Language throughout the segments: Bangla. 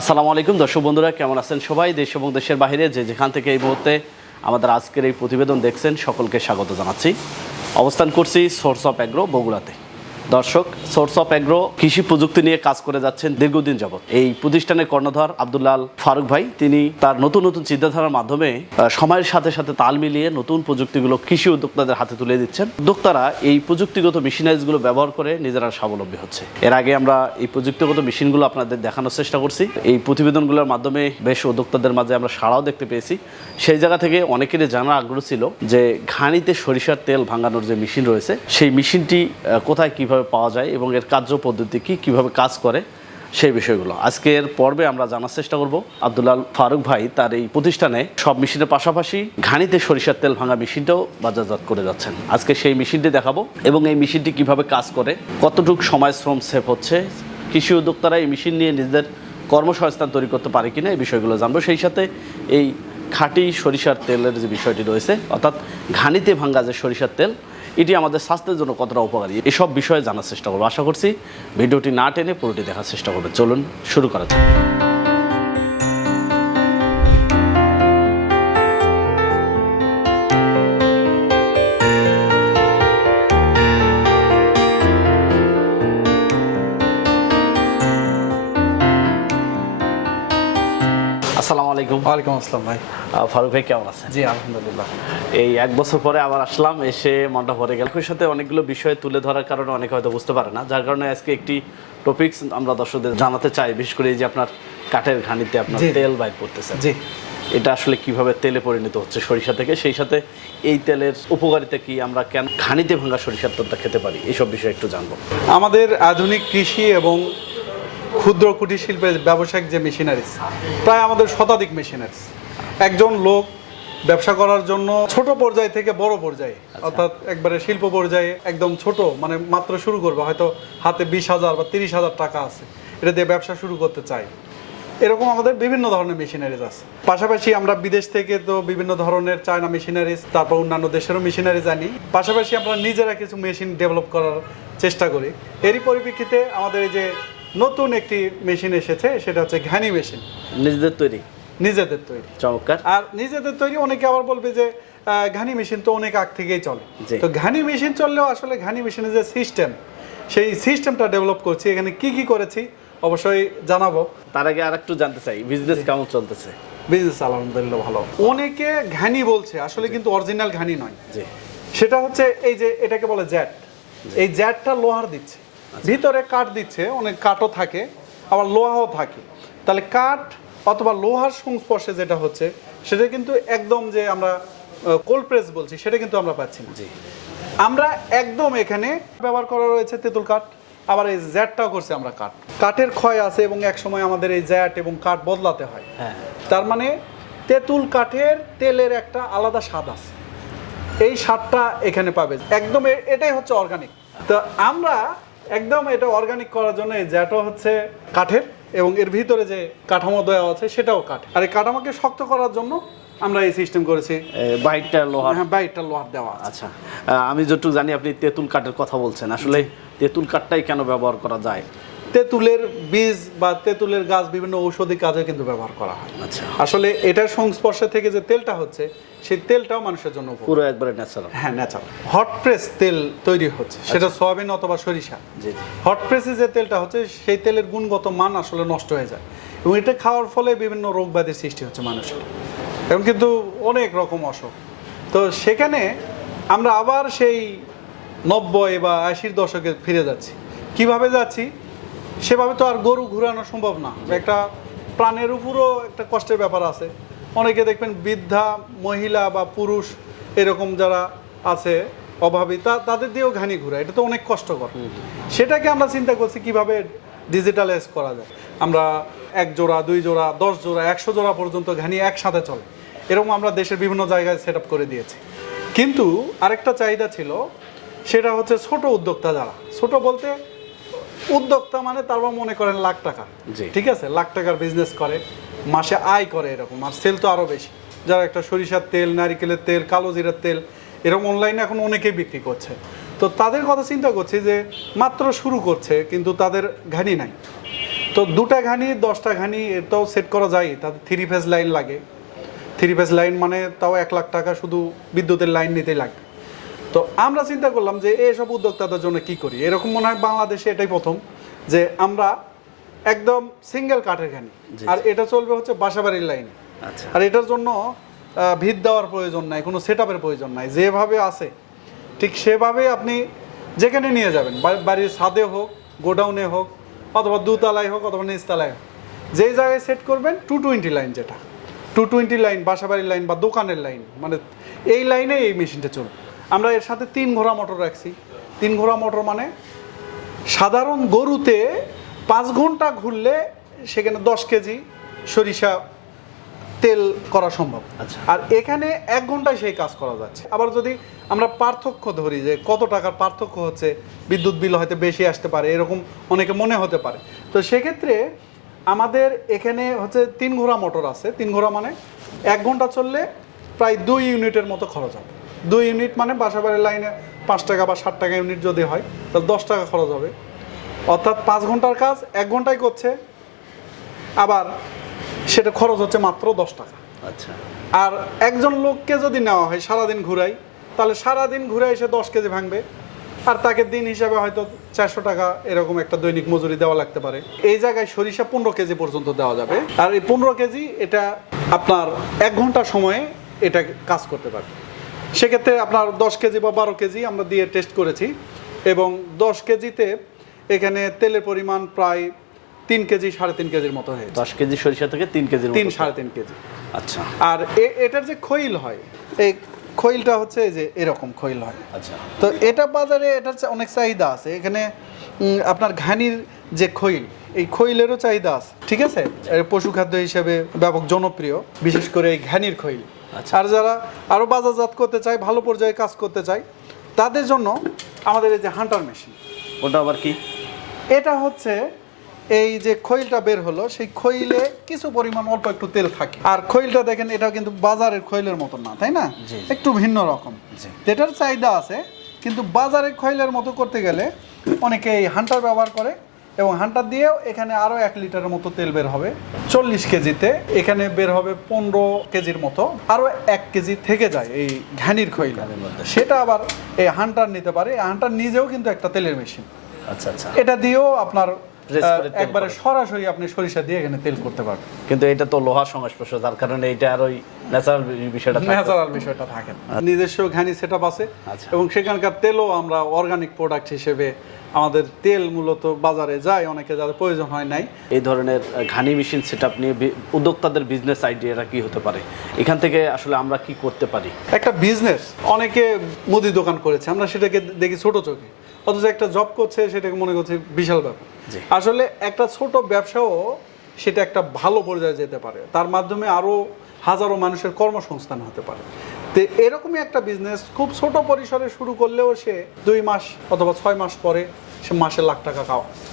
আসসালামু আলাইকুম। দর্শক বন্ধুরা, কেমন আছেন সবাই? দেশ এবং দেশের বাইরে যে যেখান থেকে এই মুহূর্তে আমাদের আজকের এই প্রতিবেদন দেখছেন, সকলকে স্বাগত জানাচ্ছি। অবস্থান করছি সোর্স অফ অ্যাগ্রো বগুড়াতে। দর্শক সোর্স অফ অ্যাগ্রো কৃষি প্রযুক্তি নিয়ে কাজ করে যাচ্ছেন দীর্ঘদিন যাবত এই প্রতিষ্ঠানের কর্ণধার আব্দুল্লাল ফারুক ভাই, তিনি তার নতুন নতুন চিন্তাধারার মাধ্যমে সময়ের সাথে সাথে তাল মিলিয়ে নতুন প্রযুক্তিগুলো কৃষি উদ্যোক্তাদের হাতে তুলে দিচ্ছেন। উদ্যোক্তারা এই প্রযুক্তিগত মেশিনারিজগুলো ব্যবহার করে নিজেরা স্বাবলম্বী হচ্ছে। এর আগে আমরা এই প্রযুক্তিগত মেশিনগুলো আপনাদের দেখানোর চেষ্টা করছি। এই প্রতিবেদনগুলোর মাধ্যমে বেশ উদ্যোক্তাদের মাঝে আমরা সাড়াও দেখতে পেয়েছি। সেই জায়গা থেকে অনেকেরই জানার আগ্রহ ছিল যে ঘানিতে সরিষার তেল ভাঙানোর যে মেশিন রয়েছে, সেই মেশিনটি কোথায়, কীভাবে পাওয়া যায় এবং এর কার্য পদ্ধতি কী, কীভাবে কাজ করে, সেই বিষয়গুলো। আজকের পর্বে আমরা জানার চেষ্টা করব। আব্দুল্লাল ফারুক ভাই তার এই প্রতিষ্ঠানে সব মেশিনের পাশাপাশি ঘানিতে সরিষার তেল ভাঙা মেশিনটাও বাজারজাত করে যাচ্ছেন। আজকে সেই মেশিনটি দেখাবো এবং এই মেশিনটি কীভাবে কাজ করে, কতটুকু সময় শ্রম সেভ হচ্ছে, কৃষি উদ্যোক্তারা এই মেশিন নিয়ে নিজেদের কর্মসংস্থান তৈরি করতে পারে কিনা এই বিষয়গুলো জানব। সেই সাথে এই খাঁটি সরিষার তেলের যে বিষয়টি রয়েছে, অর্থাৎ ঘানিতে ভাঙ্গা যে সরিষার তেল এটি আমাদের স্বাস্থ্যের জন্য কতটা উপকারী, এসব বিষয়ে জানার চেষ্টা করব। আশা করছি ভিডিওটি না টেনে পুরোটি দেখার চেষ্টা করবে। চলুন শুরু করা যাক। আলাইকুম। ওয়ালাইকুম আসসালাম ভাই। ফারুক ভাই কেমন আছেন? জি আলহামদুলিল্লাহ। এই এক বছর পরে আবার আসলাম এসে মনটা ভরে গেল। একই সাথে অনেকগুলো বিষয় তুলে ধরার কারণে অনেকে হয়তো বুঝতে পারে না যার কারণে আজকে একটি টপিকস আমরা দর্শকদের জানাতে চাই বিশেষ করে এই যে আপনার কাঠের ঘানিতে আপনার। তেল বাইর করতেছেন। জি। এটা আসলে কীভাবে তেলে পরিণত হচ্ছে সরিষা থেকে? সেই সাথে এই তেলের উপকারিতা কি? আমরা কেন ঘানিতে ভাঙা সরিষার তেলটা খেতে পারি? এইসব বিষয়ে একটু জানব। আমাদের আধুনিক কৃষি এবং ক্ষুদ্র কুটির শিল্পের ব্যবসায়িক যে মেশিনারিজ প্রায় আমাদের শতাধিক মেশিনারিজ একজন লোক ব্যবসা করার জন্য ছোট পর্যায় থেকে বড় পর্যায়ে অর্থাৎ একবারে শিল্প পর্যায়ে একদম ছোট মানে মাত্র শুরু করবে হয়তো হাতে বিশ হাজার বা তিরিশ হাজার টাকা আছে এটা দিয়ে ব্যবসা শুরু করতে চাই এরকম আমাদের বিভিন্ন ধরনের মেশিনারিজ আছে। পাশাপাশি আমরা বিদেশ থেকে তো বিভিন্ন ধরনের চায়না মেশিনারিজ তারপর অন্যান্য দেশেরও মেশিনারিজ আনি। পাশাপাশি আমরা নিজেরা কিছু মেশিন ডেভেলপ করার চেষ্টা করি। এরই পরিপ্রেক্ষিতে আমাদের এই যে নতুন একটি মেশিন এসেছে সেটা হচ্ছে ঘানি মেশিন। নিজেদের তৈরি? নিজেদের তৈরি। চমৎকার। আর নিজেদের তৈরি অনেকে আবার বলবে যে ঘানি মেশিন তো অনেক আগ থেকেই চলে। তো ঘানি মেশিন চললেও আসলে ঘানি মেশিনের যে সিস্টেম সেই সিস্টেমটা ডেভেলপ করছি। এখানে কি কি করেছি অবশ্যই জানাব। তার আগে আর একটু জানতে চাই বিজনেস কেমন চলতেছে? বিজনেস আলহামদুলিল্লাহ ভালো। অনেকে ঘানি বলছে আসলে কিন্তু অরিজিনাল ঘানি নয়। সেটা হচ্ছে এই যে এটাকে বলে জ্যাট। এই জ্যাটটা লোহার দিচ্ছে। ভিতরে কাঠ দিচ্ছে অনেক কাঠও থাকে আবার লোহাও থাকে। তাহলে কাঠ অথবা লোহার সংস্পর্শে যেটা হচ্ছে সেটা কিন্তু একদম যে আমরা কোল্ড প্রেস বলছি সেটা কিন্তু আমরা পাচ্ছি না। আমরা একদম এখানে ব্যবহার করা রয়েছে তেঁতুল কাঠ আবার এই জ্যাটটাও করছি আমরা কাঠ। কাঠের ক্ষয় আছে এবং এক সময় আমাদের এই জ্যাট এবং কাঠ বদলাতে হয়। হ্যাঁ। তার মানে তেঁতুল কাঠের তেলের একটা আলাদা স্বাদ আছে। এই স্বাদটা এখানে পাবে। একদম এটাই হচ্ছে অর্গানিক তো আমরা একদম এটা অর্গানিক করার জন্য এই হচ্ছে কাঠের এবং এর ভিতরে যে কাঠামো দেওয়া আছে সেটাও কাঠ আর এই কাঠামোকে শক্ত করার জন্য আমরা এই সিস্টেম করেছি বাইটটা লোহার। হ্যাঁ বাইটটা লোহার দেওয়া আচ্ছা আমি যতটুকু জানি আপনি তেঁতুল কাঠের কথা বলছেন। আসলে তেঁতুল কাঠটাই কেন ব্যবহার করা যায়? তেঁতুলের বীজ বা তেঁতুলের গাছ বিভিন্ন ঔষধি কাজে কিন্তু ব্যবহার করা হয়। আচ্ছা। আসলে এটার সংস্পর্শে থেকে যে তেলটা হচ্ছে সেই তেলটাও মানুষের জন্য পুরো একবারে ন্যাচারাল হ্যাঁ ন্যাচারাল হট প্রেস তেল তৈরি হচ্ছে সেটা সয়াবিন অথবা সরিষা। জি জি। হট প্রেসে যে তেলটা হচ্ছে সেই তেলের গুণগত মান আসলে নষ্ট হয়ে যায়। এবং এটা খাওয়ার ফলে বিভিন্ন রোগ ব্যাধির সৃষ্টি হচ্ছে মানুষের। এবং কিন্তু অনেক রকম অসুখ। তো সেখানে আমরা আবার সেই নব্বই বা আশির দশকে ফিরে যাচ্ছি। কীভাবে যাচ্ছি? সেভাবে তো আর গরু ঘুরানো সম্ভব না। একটা প্রাণের উপরও একটা কষ্টের ব্যাপার আছে। অনেকে দেখবেন বৃদ্ধা মহিলা বা পুরুষ এরকম যারা আছে অভাবী তা তাদের দিয়েও ঘানি ঘুরা এটা তো অনেক কষ্টকর। সেটাকে আমরা চিন্তা করছি কীভাবে ডিজিটালাইজ করা যায়। আমরা এক জোড়া দুই জোড়া দশ জোড়া একশো জোড়া পর্যন্ত ঘানি একসাথে চলে। এরকম আমরা দেশের বিভিন্ন জায়গায় সেট করে দিয়েছি। কিন্তু আরেকটা চাহিদা ছিল সেটা হচ্ছে ছোট উদ্যোক্তা যারা। ছোট বলতে উদ্যোক্তা মানে তারপর মনে করেন লাখ টাকা। ঠিক আছে? লাখ টাকার বিজনেস করে মাসে আয় করে এরকম আর সেল তো আরও বেশি। যারা একটা সরিষার তেল নারিকেলের তেল কালো জিরার তেল এরকম অনলাইনে এখন অনেকেই বিক্রি করছে। তো তাদের কথা চিন্তা করছি যে মাত্র শুরু করছে কিন্তু তাদের ঘানি নাই। তো দুটা ঘানি দশটা ঘানি এটাও সেট করা যায়। তাতে থ্রি ফেজ লাইন লাগে। থ্রি ফেজ লাইন মানে তাও এক লাখ টাকা শুধু বিদ্যুতের লাইন নিতেই লাগে তো আমরা চিন্তা করলাম যে এইসব উদ্যোক্তাদের জন্য কি করি? এরকম মনে হয় বাংলাদেশে এটাই প্রথম যে আমরা একদম সিঙ্গেল কাঠের জি, আর এটা চলবে হচ্ছে বাসাবাড়ির লাইন আচ্ছা। আর এটার জন্য ভিত দেওয়ার প্রয়োজন নাই কোনো সেট প্রয়োজন নাই। যেভাবে আছে ঠিক সেভাবে আপনি যেখানে নিয়ে যাবেন বাড়ির ছাদে হোক গোডাউনে হোক অথবা দুতলায় হোক অথবা নিচতলায় হোক যেই জায়গায় সেট করবেন টু টোয়েন্টি লাইন যেটা। টু টোয়েন্টি লাইন বাসাবাড়ির লাইন বা দোকানের লাইন মানে এই লাইনে এই মেশিনটা চলবে। আমরা এর সাথে তিন ঘোড়া মোটর রাখছি। তিন ঘোড়া মোটর মানে সাধারণ গরুতে পাঁচ ঘণ্টা ঘুরলে সেখানে দশ কেজি সরিষা তেল করা সম্ভব। আচ্ছা। আর এখানে এক ঘন্টায় সেই কাজ করা যাচ্ছে। আবার যদি আমরা পার্থক্য ধরি যে কত টাকার পার্থক্য হচ্ছে বিদ্যুৎ বিল হয়তো বেশি আসতে পারে এরকম অনেকে মনে হতে পারে। তো সেক্ষেত্রে আমাদের এখানে হচ্ছে তিন ঘোড়া মোটর আছে। তিন ঘোড়া মানে এক ঘণ্টা চললে প্রায় দুই ইউনিটের মতো খরচ হবে। দুই ইউনিট মানে বাসাবাড়ির লাইনে পাঁচ টাকা বা ষাট টাকা ইউনিট যদি হয় তাহলে দশ টাকা খরচ হবে। অর্থাৎ পাঁচ ঘণ্টার কাজ এক ঘন্টায় করছে আবার সেটা খরচ হচ্ছে মাত্র দশ টাকা। আচ্ছা। আর একজন লোককে যদি নেওয়া হয় সারাদিন ঘুরাই তাহলে সারাদিন ঘুরে এসে দশ কেজি ভাঙবে। আর তাকে দিন হিসাবে হয়তো চারশো টাকা এরকম একটা দৈনিক মজুরি দেওয়া লাগতে পারে। এই জায়গায় সরিষা পনেরো কেজি পর্যন্ত দেওয়া যাবে। আর এই পনেরো কেজি এটা আপনার এক ঘণ্টা সময়ে এটা কাজ করতে পারবে। সেক্ষেত্রে আপনার দশ কেজি বা বারো কেজি আমরা দিয়ে টেস্ট করেছি এবং দশ কেজিতে এখানে তেলের পরিমাণ প্রায় তিন কেজি সাড়ে তিন কেজির মতো হয়েছে। দশ কেজি সরিষা থেকে তিন কেজি তিন সাড়ে তিন কেজি। আচ্ছা। আর এটার যে খৈল হয় এই খৈলটা হচ্ছে যে এরকম খৈল হয়। আচ্ছা। তো এটা বাজারে এটার অনেক চাহিদা আছে। এখানে আপনার ঘানির যে খৈল এই খৈলেরও চাহিদা আছে ঠিক আছে? পশু খাদ্য হিসেবে ব্যাপক জনপ্রিয় বিশেষ করে এই ঘানির খৈল। আর যারা আরও বাজারজাত করতে চায় ভালো পর্যায়ে কাজ করতে চায় তাদের জন্য আমাদের এই যে হান্টার মেশিন। ওটা আবার কি? এটা হচ্ছে এই যে খৈলটা বের হলো সেই খৈলে কিছু পরিমাণ অল্প একটু তেল থাকে। আর খৈলটা দেখেন এটা কিন্তু বাজারের খৈলের মতো না তাই না। একটু ভিন্ন রকম। জি। যেটার চাহিদা আছে কিন্তু বাজারের খৈলের মতো করতে গেলে অনেকে এই হান্টার ব্যবহার করে। এবং হান্টার দিয়েও এখানে আরও এক লিটারের মতো তেল বের হবে চল্লিশ কেজিতে। এখানে বের হবে পনেরো কেজির মতো আরও এক কেজি থেকে যায় এই ঘানির খৈল। সেটা আবার এই হান্টার নিতে পারে। হান্টার নিজেও কিন্তু একটা তেলের মেশিন। আচ্ছা আচ্ছা। এটা দিয়েও আপনার একবারে সরাসরি আপনি সরিষা দিয়ে এখানে তেল করতে পারবেন। কিন্তু এটা তো লোহা সংস্পর্শ যার কারণে এটা আর ওই ন্যাচারাল বিষয়টা ন্যাচারাল বিষয়টা থাকে। না। নিজস্ব ঘানি সেট আছে। আচ্ছা। এবং সেখানকার তেলও আমরা অর্গানিক প্রোডাক্ট হিসেবে আমাদের তেল মূলত বাজারে যায় অনেকে যাদের প্রয়োজন হয় নাই। এই ধরনের ঘানি মেশিন সেট আপ নিয়ে উদ্যোক্তাদের বিজনেস আইডিয়াটা কি হতে পারে? এখান থেকে আসলে আমরা কি করতে পারি? একটা বিজনেস অনেকে মুদি দোকান করেছে আমরা সেটাকে দেখি ছোট চোখে। অথচ একটা জব করছে সেটাকে মনে করছে বিশাল ব্যাপার। আসলে একটা ছোট ব্যবসাও সেটা একটা ভালো পর্যায়ে যেতে পারে। তার মাধ্যমে আরও হাজারো মানুষের কর্মসংস্থান হতে পারে। তো এরকমই একটা বিজনেস খুব ছোট পরিসরে শুরু করলেও সে দুই মাস অথবা ছয় মাস পরে সে মাসে লাখ টাকা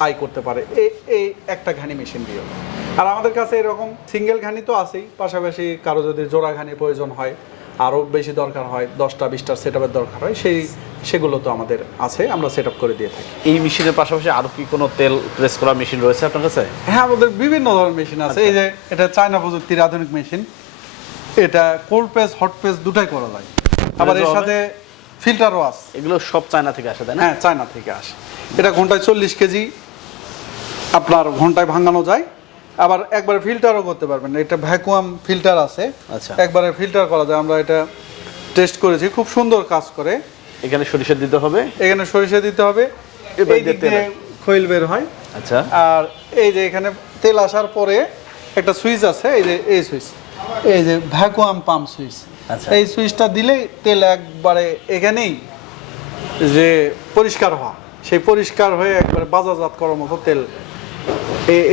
আয় করতে পারে। এই এই একটা ঘানি মেশিন দিয়ে। আর আমাদের কাছে এরকম সিঙ্গেল ঘানি তো আছেই পাশাপাশি কারও যদি জোড়া ঘানি প্রয়োজন হয় আরও বেশি দরকার হয় দশটা বিশটা সেট দরকার হয় সেই সেগুলো তো আমাদের আছে আমরা সেট করে দিয়ে থাকি। এই মেশিনের পাশাপাশি আরও কি কোনো তেল প্রেস করা মেশিন রয়েছে আপনার কাছে? হ্যাঁ আমাদের বিভিন্ন ধরনের মেশিন আছে। এই যে এটা চায়না প্রযুক্তির আধুনিক মেশিন এটা কোল্ড প্রেস হট প্রেস দুটাই করা যায়। আবার এর সাথে ফিল্টারও আছে। এগুলো সব চায়না থেকে আসে তাই না? হ্যাঁ চায়না থেকে আসে। এটা ঘন্টায় চল্লিশ কেজি। আপনার ঘন্টায় ভাঙানো যায়। আবার একবারে ফিল্টারও করতে পারবেন এটা ভ্যাকুয়াম ফিল্টার আছে। আচ্ছা। একবারে ফিল্টার করা যায়। আমরা এটা টেস্ট করেছি। খুব সুন্দর কাজ করে। এখানে সরিষা দিতে হবে। এখানে সরিষা দিতে হবে। এবার এই দিক দিয়ে খৈল বের হয়। আচ্ছা। আর এই যে এখানে তেল আসার পরে একটা সুইচ আছে। এই যে এই সুইচ। এই যে ভ্যাকুয়াম পাম্প সুইচ। আচ্ছা। এই সুইচটা দিলে তেল একবারে এখানেই যে পরিষ্কার হওয়া সেই পরিষ্কার হয়ে একবারে বাজারজাত করার মতো তেল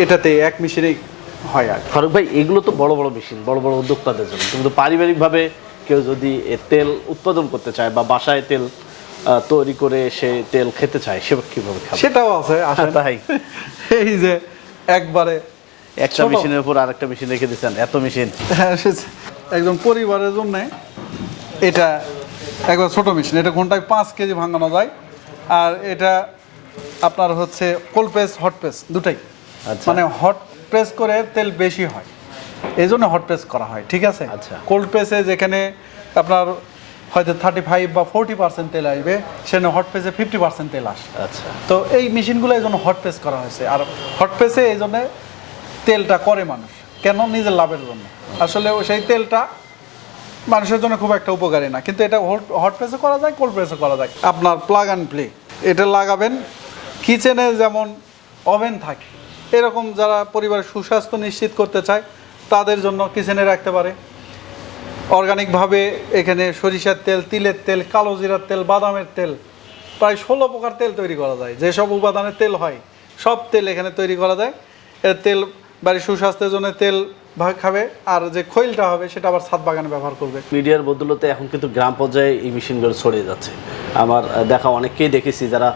এটাতে এক মেশিনেই হয় আর ফারুক ভাই এগুলো তো বড় বড় মেশিন বড় বড় উদ্যোক্তাদের জন্য। কিন্তু পারিবারিকভাবে কেউ যদি এ তেল উৎপাদন করতে চায় বা বাসায় তেল তৈরি করে সে তেল খেতে চায় সে কীভাবে সেটাও আছে তাই। এই যে একবারে একটা মেশিনের উপর আরেকটা মেশিন রেখে দিচ্ছেন এত মেশিন। হ্যাঁ, একজন পরিবারের জন্য এটা একবার ছোট মেশিন এটা ঘন্টায় পাঁচ কেজি ভাঙানো যায়। আর এটা আপনার হচ্ছে কোল্ড পেস হট পেস দুটাই। আচ্ছা। মানে হট প্রেস করে তেল বেশি হয়। এই জন্য হট প্রেস করা হয় ঠিক আছে? আচ্ছা। কোল্ড প্রেসে যেখানে আপনার হয়তো থার্টি ফাইভ বা ফোরটি পার্সেন্ট তেল আসবে সেখানে হট প্রেসে ফিফটি পার্সেন্ট তেল আসে। আচ্ছা। তো এই মেশিনগুলো এই জন্য হট প্রেস করা হয়েছে। আর হট প্রেসে এই জন্য তেলটা করে মানুষ। কেন? নিজের লাভের জন্য। আসলে সেই তেলটা মানুষের জন্য খুব একটা উপকারী না। কিন্তু এটা হট প্রেসে করা যায় কোল্ড প্রেসে করা যায়। আপনার প্লাগ অ্যান্ড প্লে এটা লাগাবেন। কিচেনে যেমন ওভেন থাকে, এরকম যারা পরিবারের সুস্বাস্থ্য নিশ্চিত করতে চায়, তাদের জন্য কিচেনে রাখতে পারে। অর্গানিকভাবে এখানে সরিষার তেল, তিলের তেল, কালো জিরার তেল, বাদামের তেল, প্রায় ষোলো প্রকার তেল তৈরি করা যায়। যেসব উপাদানের তেল হয়, সব তেল এখানে তৈরি করা যায়। এর তেল বাড়ির সুস্বাস্থ্যের জন্য তেল খাবে, আর যে খৈলটা হবে সেটা আবার ছাদ বাগানে ব্যবহার করবে। মিডিয়ার বদলতে এখন কিন্তু গ্রাম পর্যায়ে এই মেশিনগুলো ছড়িয়ে যাচ্ছে। আমার দেখা অনেককেই দেখেছি যারা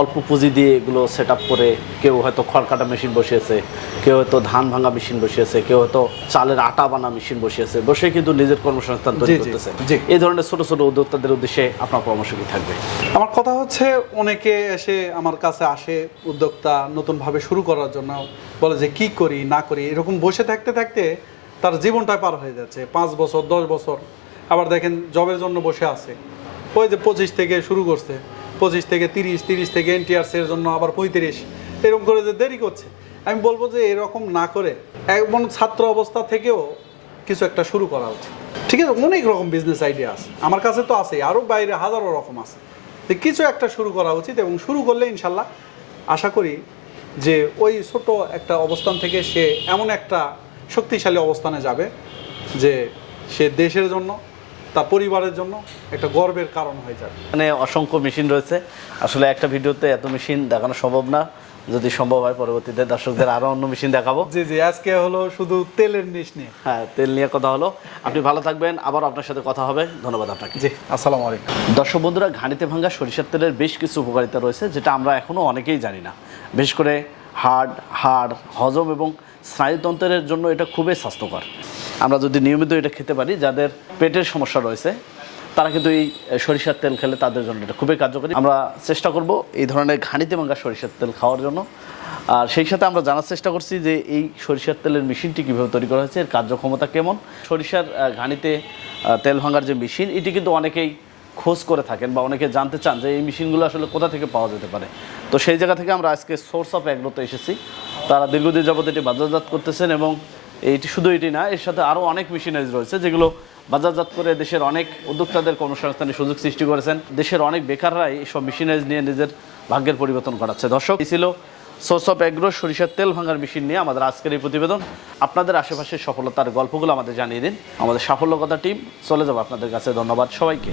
অল্প পুঁজি দিয়ে এগুলো সেট করে কেউ হয়তো খড় কাটা মেশিন বসিয়েছে কেউ হয়তো ধান ভাঙা মেশিন বসিয়েছে কেউ হয়তো চালের আটা বানা মেশিন বসিয়েছে বসে কিন্তু নিজের কর্মসংস্থান তৈরি করতেছে। এই ধরনের ছোট ছোট উদ্যোক্তাদের উদ্দেশ্যে আপনার পরামর্শ কি থাকবে? আমার কথা হচ্ছে অনেকে এসে আমার কাছে আসে উদ্যোক্তা নতুনভাবে শুরু করার জন্য বলে যে কি করি না করি এরকম বসে থাকতে থাকতে তার জীবনটাই পার হয়ে যাচ্ছে পাঁচ বছর দশ বছর। আবার দেখেন জবের জন্য বসে আছে। ওই যে পঁচিশ থেকে শুরু করছে পঁচিশ থেকে তিরিশ তিরিশ থেকে এনটিআরসি এর জন্য আবার পঁয়ত্রিশ। এরকম করে যে দেরি করছে। আমি বলব যে এরকম না করে এমন ছাত্র অবস্থা থেকেও কিছু একটা শুরু করা উচিত। ঠিক আছে, অনেক রকম বিজনেস আইডিয়া আছে। আমার কাছে তো আছে আরও বাইরে হাজারো রকম আছে। তো কিছু একটা শুরু করা উচিত এবং শুরু করলে ইনশাল্লাহ আশা করি যে ওই ছোট একটা অবস্থান থেকে সে এমন একটা শক্তিশালী অবস্থানে যাবে যে সে দেশের জন্য তার পরিবারের জন্য একটা গর্বের কারণ হয়ে যাবে। এখানে অসংখ্য মেশিন রয়েছে। আসলে একটা ভিডিওতে এত মেশিন দেখানো সম্ভব না। যদি সম্ভব হয় পরবর্তীতে দর্শকদের আরও অন্য মেশিন দেখাবো। জি জি আজকে হলো শুধু তেলের নিশ নিয়ে। হ্যাঁ তেল নিয়ে কথা হলো। আপনি ভালো থাকবেন। আবার আপনার সাথে কথা হবে। ধন্যবাদ আপনাকে। জি আসসালামু আলাইকুম। দর্শক বন্ধুরা ঘানিতে ভাঙ্গা সরিষার তেলের বেশ কিছু উপকারিতা রয়েছে যেটা আমরা এখনও অনেকেই জানি না। বিশেষ করে হার্ট হাড় হজম এবং স্নায়ুতন্ত্রের জন্য এটা খুবই স্বাস্থ্যকর। আমরা যদি নিয়মিত এটা খেতে পারি, যাদের পেটের সমস্যা রয়েছে, তারা কিন্তু এই সরিষার তেল খেলে তাদের জন্য এটা খুবই কার্যকরী। আমরা চেষ্টা করব এই ধরনের ঘানিতে ভাঙ্গা সরিষার তেল খাওয়ার জন্য। আর সেই সাথে আমরা জানার চেষ্টা করছি যে এই সরিষার তেলের মেশিনটি কীভাবে তৈরি করা হয়েছে, এর কার্যক্ষমতা কেমন? সরিষার ঘানিতে তেল ভাঙার যে মেশিন, এটি কিন্তু অনেকেই খোঁজ করে থাকেন বা অনেকে জানতে চান যে এই মেশিনগুলো আসলে কোথা থেকে পাওয়া যেতে পারে। তো সেই জায়গা থেকে আমরা আজকে সোর্স অফ অ্যাগ্রোতে এসেছি। তারা দীর্ঘদিন যাবত এটি বাজারজাত করতেছেন এবং এইটি শুধু এটি না, এর সাথে আরও অনেক মেশিনারিজ রয়েছে যেগুলো বাজারজাত করে দেশের অনেক উদ্যোক্তাদের কর্মসংস্থানের সুযোগ সৃষ্টি করেছেন। দেশের অনেক বেকাররাই এইসব মেশিনারিজ নিয়ে নিজের ভাগ্যের পরিবর্তন ঘটাচ্ছে দর্শক ছিল সোর্স অফ অ্যাগ্রো সরিষার তেল ভাঙার মেশিন নিয়ে আমাদের আজকের এই প্রতিবেদন। আপনাদের আশেপাশের সফলতার গল্পগুলো আমাদের জানিয়ে দিন। আমাদের সাফল্য কথা টিম চলে যাব আপনাদের কাছে। ধন্যবাদ সবাইকে।